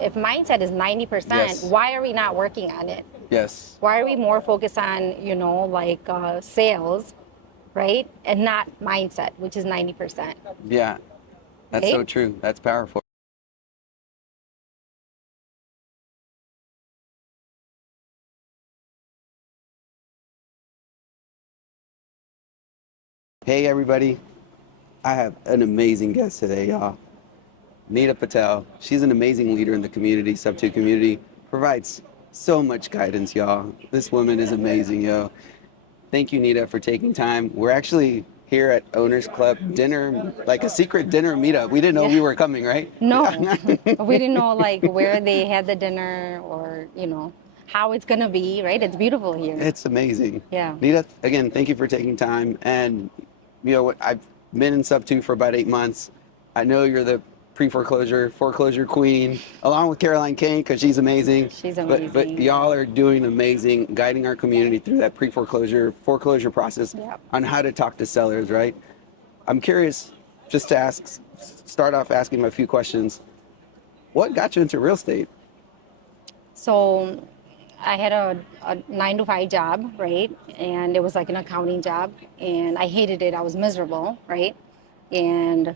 if mindset is 90%, Yes. why are we not working on it? Yes. Why are we more focused on, like sales, right? And not mindset, which is 90%, Yeah. That's so right? true. That's powerful. Hey, everybody. I have an amazing guest today, y'all. Nita Patel. She's an amazing leader in the community, Sub 2 community. Provides so much guidance, y'all. This woman is amazing, yo. Thank you, Nita, for taking time. We're actually here at Owners Club dinner, like a secret dinner meetup. We didn't know Yeah. we were coming, right? No, we didn't know like where they had the dinner or, how it's gonna be, right? It's beautiful here. It's amazing. Yeah. Nita, again, thank you for taking time. And, I've been in Sub 2 for about 8 months. I know you're the foreclosure queen, along with Caroline Kane, because she's amazing. She's But amazing. y'all are doing amazing, guiding our community through that foreclosure process Yep. on how to talk to sellers, right? I'm curious, just to start off asking a few questions. What got you into real estate? So I had a 9 to 5 job, right? And it was like an accounting job, and I hated it. I was miserable, right? And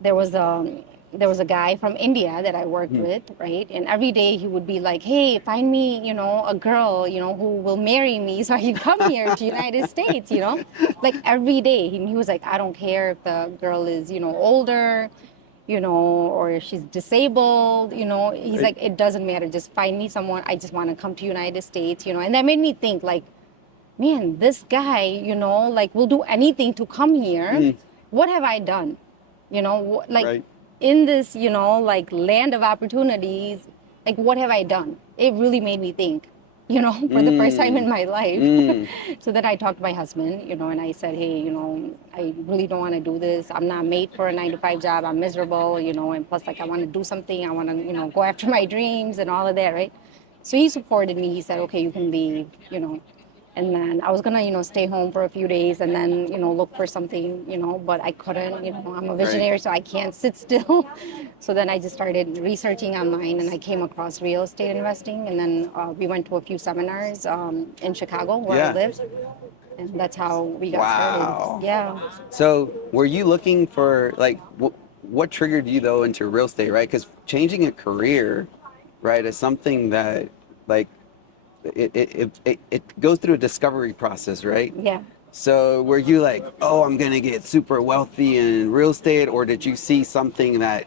there was a guy from India that I worked with, right? And every day he would be like, "Hey, find me, a girl, who will marry me so I can come here to United States, Like every day. He was like, "I don't care if the girl is, older, or if she's disabled, He's like, "It doesn't matter. Just find me someone. I just want to come to United States, And that made me think like, man, this guy, like will do anything to come here. What have I done? Like Right. in this, like land of opportunities, like what have I done? It really made me think, for the first time in my life. So then I talked to my husband, and I said, hey, I really don't want to do this. I'm not made for a 9 to 5 job. I'm miserable, and plus like I want to do something. I want to, go after my dreams and all of that, right? So he supported me. He said, okay, you can leave, and then I was gonna, stay home for a few days and then, look for something, but I couldn't, I'm a visionary, Right. so I can't sit still. So then I just started researching online and I came across real estate investing. And then we went to a few seminars in Chicago where I Yeah. live. And that's how we got Wow. started. Yeah. So, were you looking for like what triggered you though into real estate, right? Because changing a career, right, is something that like it goes through a discovery process, right? Yeah. So, were you like, oh, I'm gonna get super wealthy in real estate, or did you see something that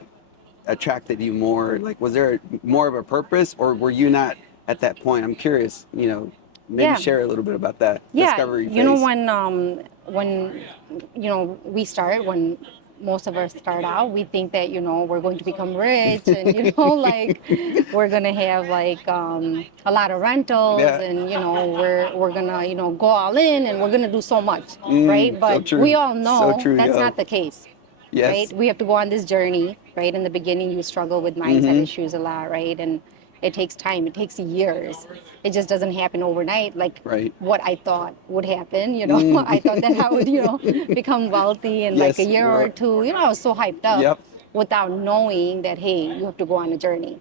attracted you more? Like, was there more of a purpose, or were you not at that point? I'm curious, maybe Yeah. share a little bit about that Yeah, discovery you know phase. when we start, when most of us start out, we think that we're going to become rich and like we're gonna have like a lot of rentals Yeah. and we're gonna go all in and we're gonna do so much, right? So But we true. all So know true, that's yo. not the case. Right? Yes. We have to go on this journey, right? In the beginning, you struggle with mindset issues a lot, right? And it takes time, it takes years. It just doesn't happen overnight, like Right. what I thought would happen, I thought that I would, become wealthy in like a Yes. year or Well, two. I was so hyped up yep. without knowing that, hey, you have to go on a journey,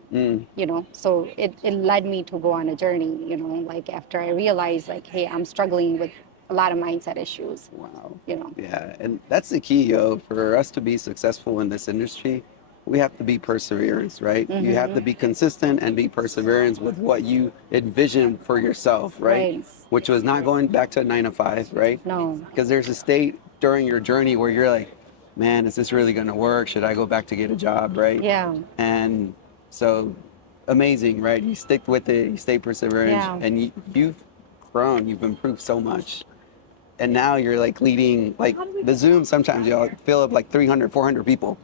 So it led me to go on a journey, like after I realized like, hey, I'm struggling with a lot of mindset issues, Wow. you know. Yeah, and that's the key, yo. For us to be successful in this industry, we have to be perseverance, right? You have to be consistent and be perseverance with what you envision for yourself, right? Right. Which was not going back to a 9 to 5, right? No. Because there's a state during your journey where you're like, man, is this really going to work? Should I go back to get a job, right? Yeah. And so amazing, right? You stick with it, you stay perseverant, Yeah. and you've grown, you've improved so much. And now you're like leading, like the Zoom sometimes y'all fill up like 300, 400 people.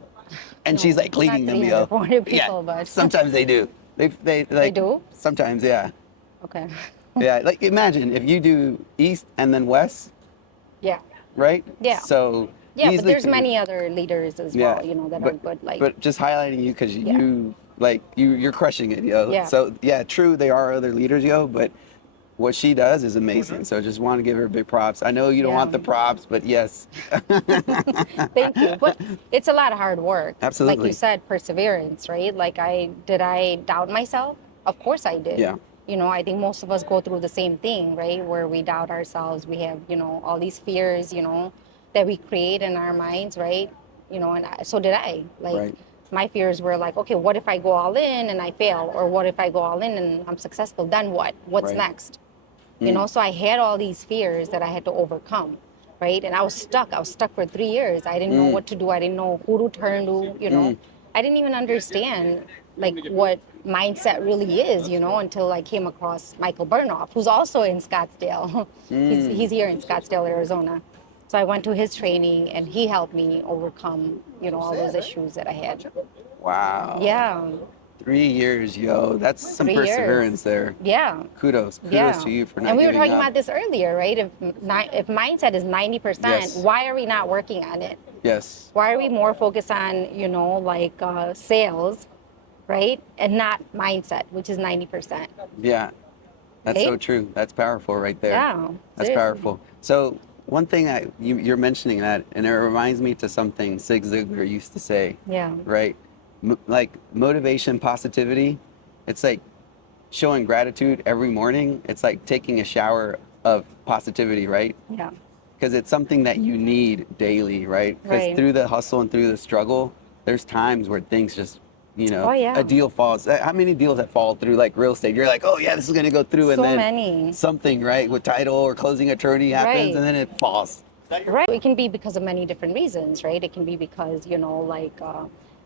And No, she's like it's leading not them, 300, yo. 400 people, Yeah, but sometimes they do. They like, do? sometimes, yeah. Okay. Yeah, like imagine if you do East and then West, Yeah. right? Yeah. So Yeah, but easily there's many other leaders as yeah, well, that are good. Like, but just highlighting you because yeah. you're crushing it, yo. Yeah. So yeah, true, there are other leaders, yo, but what she does is amazing. So just want to give her big props. I know you don't want the Yeah. props, but yes. Thank you. But it's a lot of hard work. Like you Absolutely. said, perseverance, right? Like did I doubt myself? Of course I did. Yeah. You know, I think most of us go through the same thing, right? Where we doubt ourselves. We have, all these fears, that we create in our minds, right? And so did I. Like Right. my fears were like, okay, what if I go all in and I fail? Or what if I go all in and I'm successful? Then what? What's Right. next? So I had all these fears that I had to overcome, right? And I was stuck for 3 years. I didn't know Mm. what to do. I didn't know who to turn to. Mm. I didn't even understand like what mindset really is, until I came across Michael Burnoff, who's also in Scottsdale. He's Mm. here in Scottsdale, Arizona. So I went to his training and he helped me overcome, all those issues that I had. Wow. Yeah, 3 years, yo. That's some 3 years. perseverance there. Yeah. Kudos. Kudos Yeah. to you for And not we were giving talking up. about this earlier, right? If mindset is 90%, Yes. why are we not working on it? Yes. Why are we more focused on, sales, right? And not mindset, which is 90%, Yeah. That's so right? true. That's powerful right there. Yeah, That's seriously. powerful. So one thing you're mentioning that, and it reminds me to something Zig Ziglar used to say, Yeah. right? Like motivation, positivity. It's like showing gratitude every morning. It's like taking a shower of positivity, right? Yeah. Because it's something that you need daily, right? Because Right. through the hustle and through the struggle, there's times where things just, Oh, a yeah. deal falls. How many deals have fall through like real estate? You're like, oh yeah, this is gonna go through, and So then many. something, right, with title or closing attorney happens, Right. and then it falls. Right. It can be because of many different reasons, right? It can be because,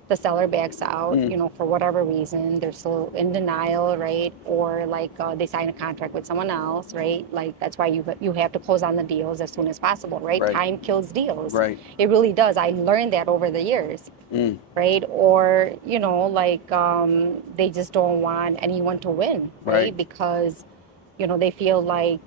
the seller backs out, Mm. for whatever reason. They're still in denial, right? Or like they sign a contract with someone else, right? Like that's why you have to close on the deals as soon as possible, right? Right. Time kills deals. Right. It really does. I learned that over the years, Mm. right? Or, they just don't want anyone to win, Right. right? Because, they feel like,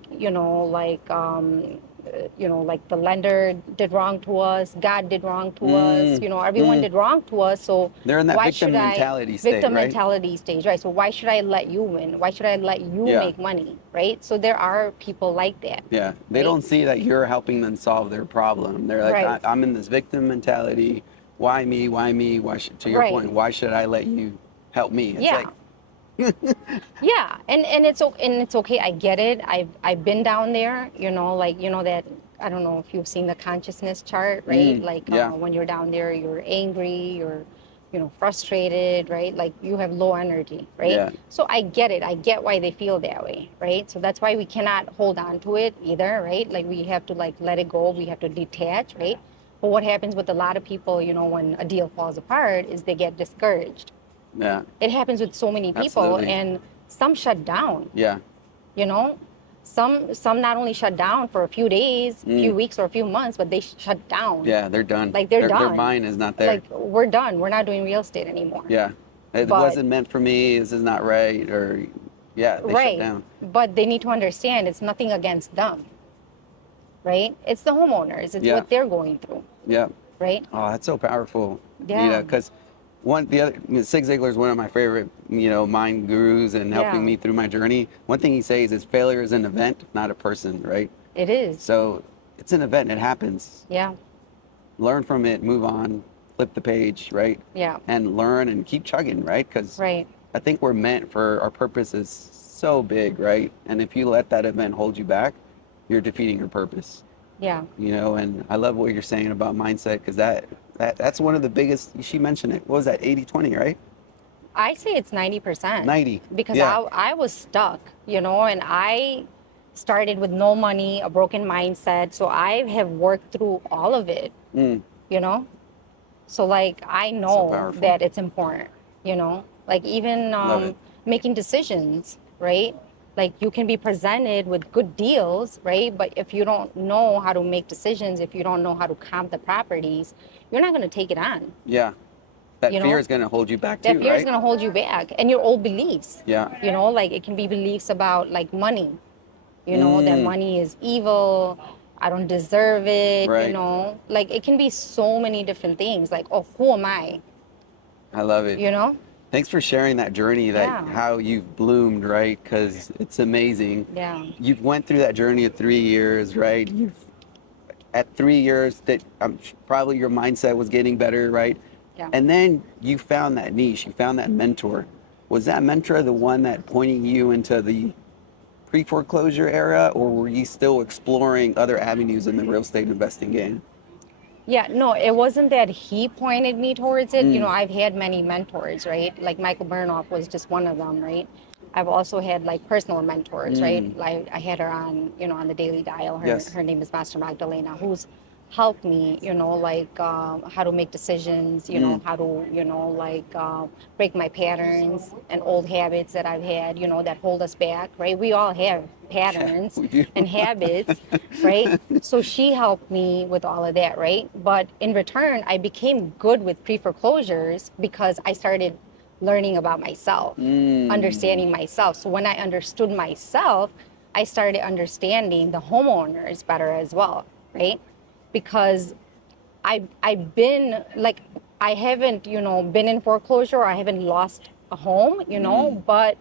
like the lender did wrong to us, God did wrong to us, Mm. everyone Mm. did wrong to us. So They're in that why victim should I, mentality state, victim right? mentality stage, right? So why should I let you win? Why should I let you Yeah. make money, right? So there are people like that. Yeah, they right? don't see that you're helping them solve their problem. They're like, Right. I'm in this victim mentality. Why me? Why me? Why should, to your Right. point, why should I let you help me? It's Yeah. like, Yeah, and it's okay. I get it. I've been down there. That I don't know if you've seen the consciousness chart, right? yeah. When you're down there, you're angry, you're frustrated, right? Like you have low energy, right? Yeah. So I get it. I get why they feel that way, right? So that's why we cannot hold on to it either, right? Like we have to like let it go. We have to detach, right? But what happens with a lot of people, when a deal falls apart, is they get discouraged. Yeah. It happens with so many people, Absolutely. and some shut down. Yeah. You know, some not only shut down for a few days, few weeks, or a few months, but they shut down. Yeah, they're done. Like they're Their done. mind is not there. Like we're done. We're not doing real estate anymore. Yeah. It But- wasn't meant for me. This is not right. Or, yeah, they shut Right. down. But they need to understand it's nothing against them. Right? It's the homeowners. It's Yeah. what they're going through. Yeah. Right? Oh, that's so powerful. Yeah. Because Zig Ziglar is one of my favorite, mind gurus and helping Yeah. me through my journey. One thing he says is failure is an event, not a person, right? It is. So it's an event. It happens. Yeah. Learn from it, move on, flip the page, right? Yeah. And learn and keep chugging, right? Because Right. I think we're meant for our purpose is so big, right? And if you let that event hold you back, you're defeating your purpose. Yeah. And I love what you're saying about mindset because that's one of the biggest, she mentioned it. What was that, 80-20, right? I say it's 90%. 90. Because Yeah. I was stuck, and I started with no money, a broken mindset. So I have worked through all of it, Mm. So like I So know powerful. that it's important, like even Love it. making decisions, right? Like you can be presented with good deals, right? But if you don't know how to make decisions, if you don't know how to comp the properties, you're not going to take it on. Yeah. That You know, fear is going to hold you back That too, fear right? is going to hold you back, and your old beliefs. Yeah. Like it can be beliefs about like money, that money is evil. I don't deserve it, Right. Like it can be so many different things. Like, oh, who am I? I love it. Thanks for sharing that journey, that Yeah. how you've bloomed, right? Because it's amazing. Yeah. You've went through that journey of 3 years, right? You've at 3 years that probably your mindset was getting better, right? Yeah. And then you found that niche, you found that mentor. Was that mentor the one that pointed you into the pre-foreclosure era, or were you still exploring other avenues in the real estate investing game? Yeah, no, it wasn't that he pointed me towards it. You know, Mm, I've had many mentors, right? Like Michael Burnoff was just one of them, right? I've also had like personal mentors, right? mm, Like I had her on, on the Daily Dial. yes. Her name is Master Magdalena, who's helped me, like how to make decisions, Mm. how to, break my patterns and old habits that I've had, that hold us back, right? We all have Yeah, patterns we do. and habits, right? So she helped me with all of that, right? But in return, I became good with pre-foreclosures because I started learning about myself, Mm, understanding myself. So when I understood myself, I started understanding the homeowners better as well, right? Because I've been like, I haven't, been in foreclosure, or I haven't lost a home, mm, but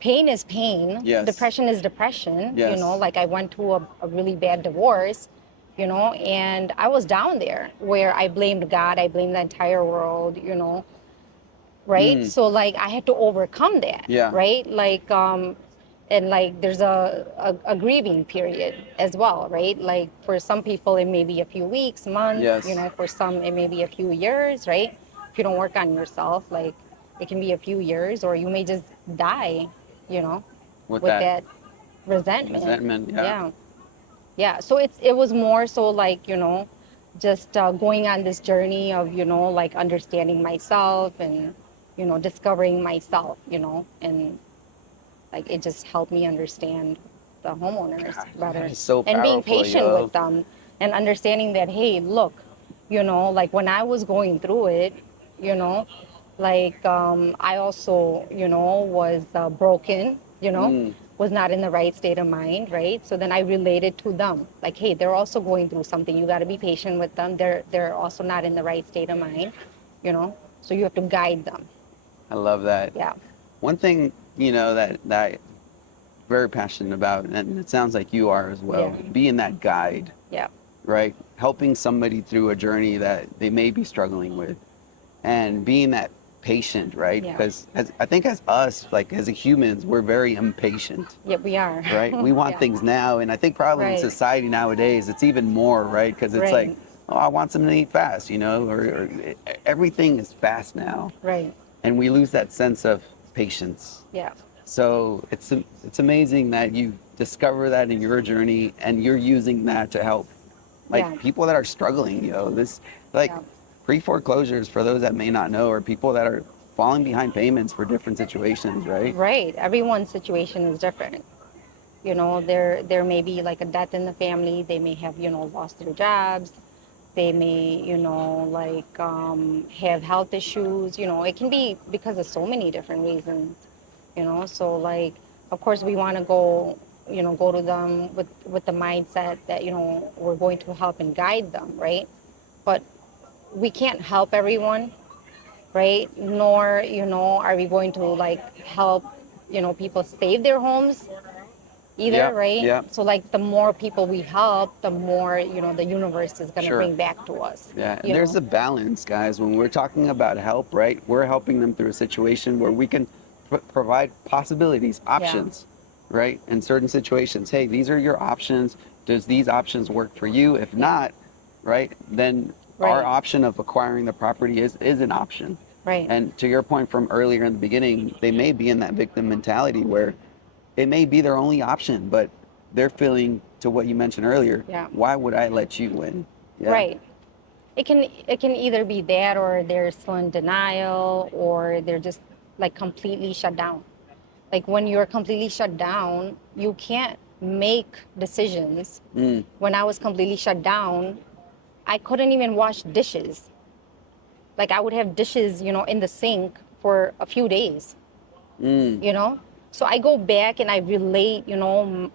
pain is pain, yes, depression is depression, yes. like I went through a really bad divorce, and I was down there where I blamed God, I blamed the entire world, right? Mm, So like I had to overcome that, yeah, right? Like and like there's a grieving period as well, right? Like for some people it may be a few weeks, months, yes. for some it may be a few years, right? If you don't work on yourself, like it can be a few years, or you may just die, you know, With with that that resentment. resentment, yeah. Yeah. Yeah, so it was more so like, just going on this journey of, like understanding myself and, discovering myself, and like it just helped me understand the homeowners God, that better is so and being powerful, patient with yo. them and understanding that, hey, look, like when I was going through it, you know, like I also, was broken, Mm, was not in the right state of mind, right? So then I related to them, like, hey, they're also going through something. You got to be patient with them. They're also not in the right state of mind, so you have to guide them. I love that. Yeah, One thing, that very passionate about, and it sounds like you are as well, yeah, being that guide, yeah, right? Helping somebody through a journey that they may be struggling with, and being that patient, right? yeah, Because I think as us, like as humans, we're very impatient, yeah. We are. right? We want Yeah, things now, and I think probably in right, society nowadays, it's even more, right? Because it's like, right, oh, I want something to eat fast, or everything is fast now, right. and we lose that sense of patience. Yeah, So it's amazing that you discover that in your journey, and you're using that to help yeah, like people that are struggling. This like yeah. pre-foreclosures, for those that may not know, are people that are falling behind payments for different situations, right? Right. Everyone's situation is different. There may be like a death in the family. They may have, lost their jobs. They may, like have health issues. It can be because of so many different reasons. So like, of course, we want to go to them with the mindset that we're going to help and guide them, right? But we can't help everyone, right? Nor, are we going to like help, people save their homes either, Yep, right? yep, So like the more people we help, the more, the universe is going to sure. bring back to us, Yeah, and you there's know? a balance, guys. When we're talking about help, right? We're helping them through a situation where we can provide possibilities, Yeah, options, right? In certain situations, hey, these are your options. Does these options work for you? If yeah, not, right, then our right, option of acquiring the property is an option. right, And to your point from earlier in the beginning, they may be in that victim mentality where it may be their only option, but they're feeling, to what you mentioned earlier, yeah, why would I let you win? Yeah. right. It can either be that, or they're still in denial, or they're just like completely shut down. Like when you're completely shut down, you can't make decisions. Mm, When I was completely shut down, I couldn't even wash dishes. Like I would have dishes, in the sink for a few days, mm. you know? So I go back and I relate,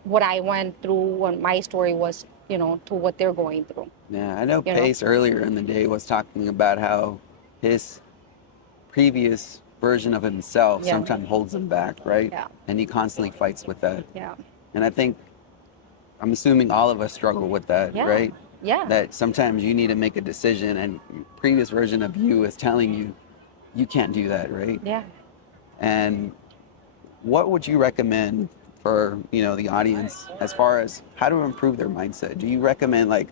what I went through, what my story was, to what they're going through, Yeah, I know you know? Pace earlier in the day was talking about how his previous version of himself Yeah. sometimes holds him back, right? Yeah. And he constantly fights with that. Yeah. And I think, I'm assuming all of us struggle with that, Yeah. right? Yeah. That sometimes you need to make a decision and previous version of you is telling you, you can't do that, right? Yeah. And what would you recommend for, the audience as far as how to improve their mindset? Do you recommend like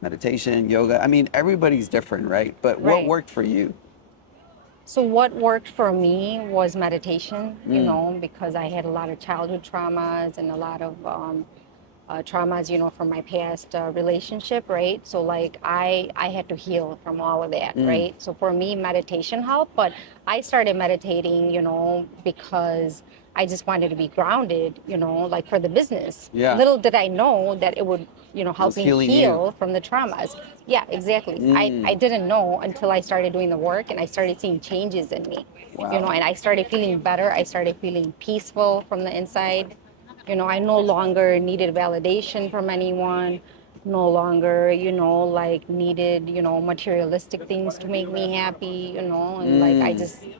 meditation, yoga? I mean, everybody's different, right? But what Right. worked for you? So what worked for me was meditation, Mm. because I had a lot of childhood traumas and a lot of traumas, from my past relationship, right? So like I had to heal from all of that, Mm. right? So for me, meditation helped, but I started meditating, because I just wanted to be grounded, like for the business. Yeah. Little did I know that it would, It help was me healing heal from the traumas. Yeah, exactly. I Mm. didn't know until I started doing the work and I started seeing changes in me, Wow. and I started feeling better. I started feeling peaceful from the inside. I no longer needed validation from anyone, no longer, like needed, materialistic things to make me happy, and like Mm.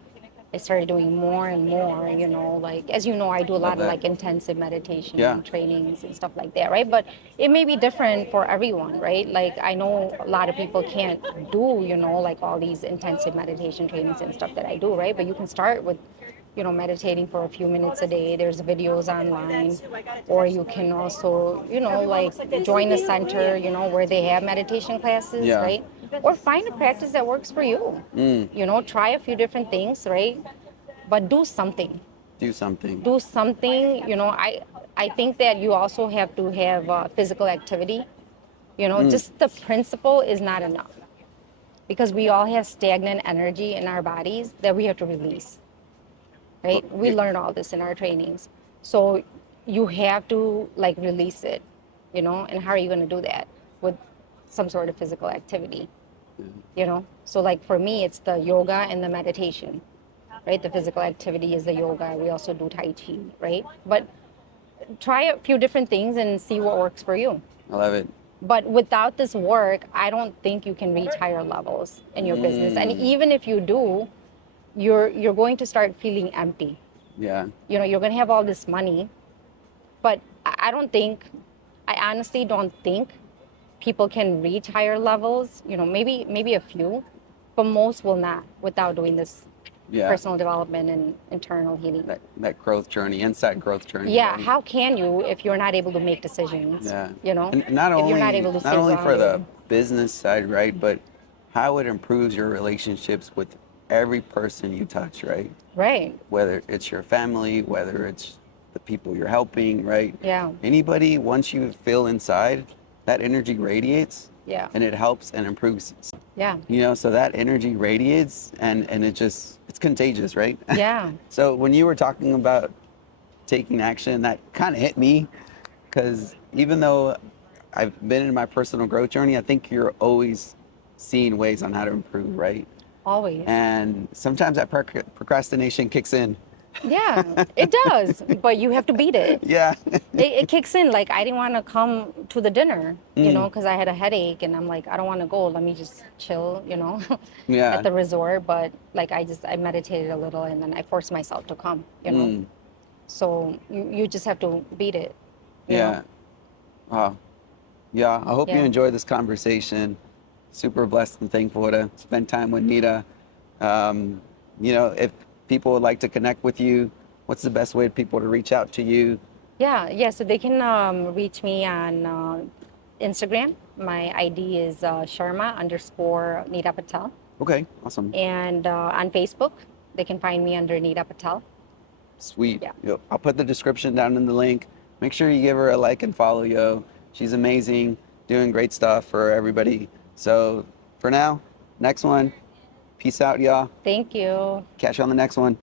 I started doing more and more, like, as you know, I do a Love lot of that. like intensive meditation Yeah. trainings and stuff like that, right? But it may be different for everyone, right? Like, I know a lot of people can't do, like all these intensive meditation trainings and stuff that I do, right? But you can start with, meditating for a few minutes a day. There's videos online, or you can also, like join a center, where they have meditation classes, Yeah. right? Or find a practice that works for you. Mm. Try a few different things, right? But do something. Do something. Do something. I think that you also have to have physical activity. Mm. Just the principle is not enough because we all have stagnant energy in our bodies that we have to release, Well, right? We learn all this in our trainings. So you have to like release it, and how are you going to do that? With some sort of physical activity, So like for me, it's the yoga and the meditation, right? The physical activity is the yoga. We also do Tai Chi, right? But try a few different things and see what works for you. I love it. But without this work, I don't think you can reach higher levels in your business. And Mm. even if you do, you're going to start feeling empty. Yeah. You're going to have all this money, but I don't think, I honestly don't think people can reach higher levels. Maybe a few, but most will not without doing this Yeah. personal development and internal healing. That growth journey, inside growth journey. Yeah, right? how can you if you're not able to make decisions? Yeah. And If you're not able to not stay only for the grounded. business side, right, but how it improves your relationships with every person you touch, right? Right. Whether it's your family, whether it's the people you're helping, right? Yeah. Anybody, once you feel inside, that energy radiates. Yeah. And it helps and improves. Yeah. So that energy radiates and it's contagious, right? Yeah. So when you were talking about taking action, that kind of hit me because even though I've been in my personal growth journey, I think you're always seeing ways on how to improve, right? Always. And sometimes that procrastination kicks in. Yeah, it does, but you have to beat it. Yeah. It kicks in. Like, I didn't want to come to the dinner, Mm. because I had a headache, and I'm like, I don't want to go. Let me just chill, Yeah. at the resort. But like, I meditated a little, and then I forced myself to come, Mm. So you just have to beat it. you Yeah. know? Wow. Yeah. I hope you Yeah. enjoyed this conversation. Super blessed and thankful to spend time with Nita. If people would like to connect with you, what's the best way for people to reach out to you? Yeah. So they can reach me on Instagram. My ID is Sharma_Nita Patel. Okay. Awesome. And on Facebook, they can find me under Nita Patel. Sweet. Yeah. Yo, I'll put the description down in the link. Make sure you give her a like and follow, yo. She's amazing, doing great stuff for everybody. So for now, next one. Peace out, y'all. Thank you. Catch you on the next one.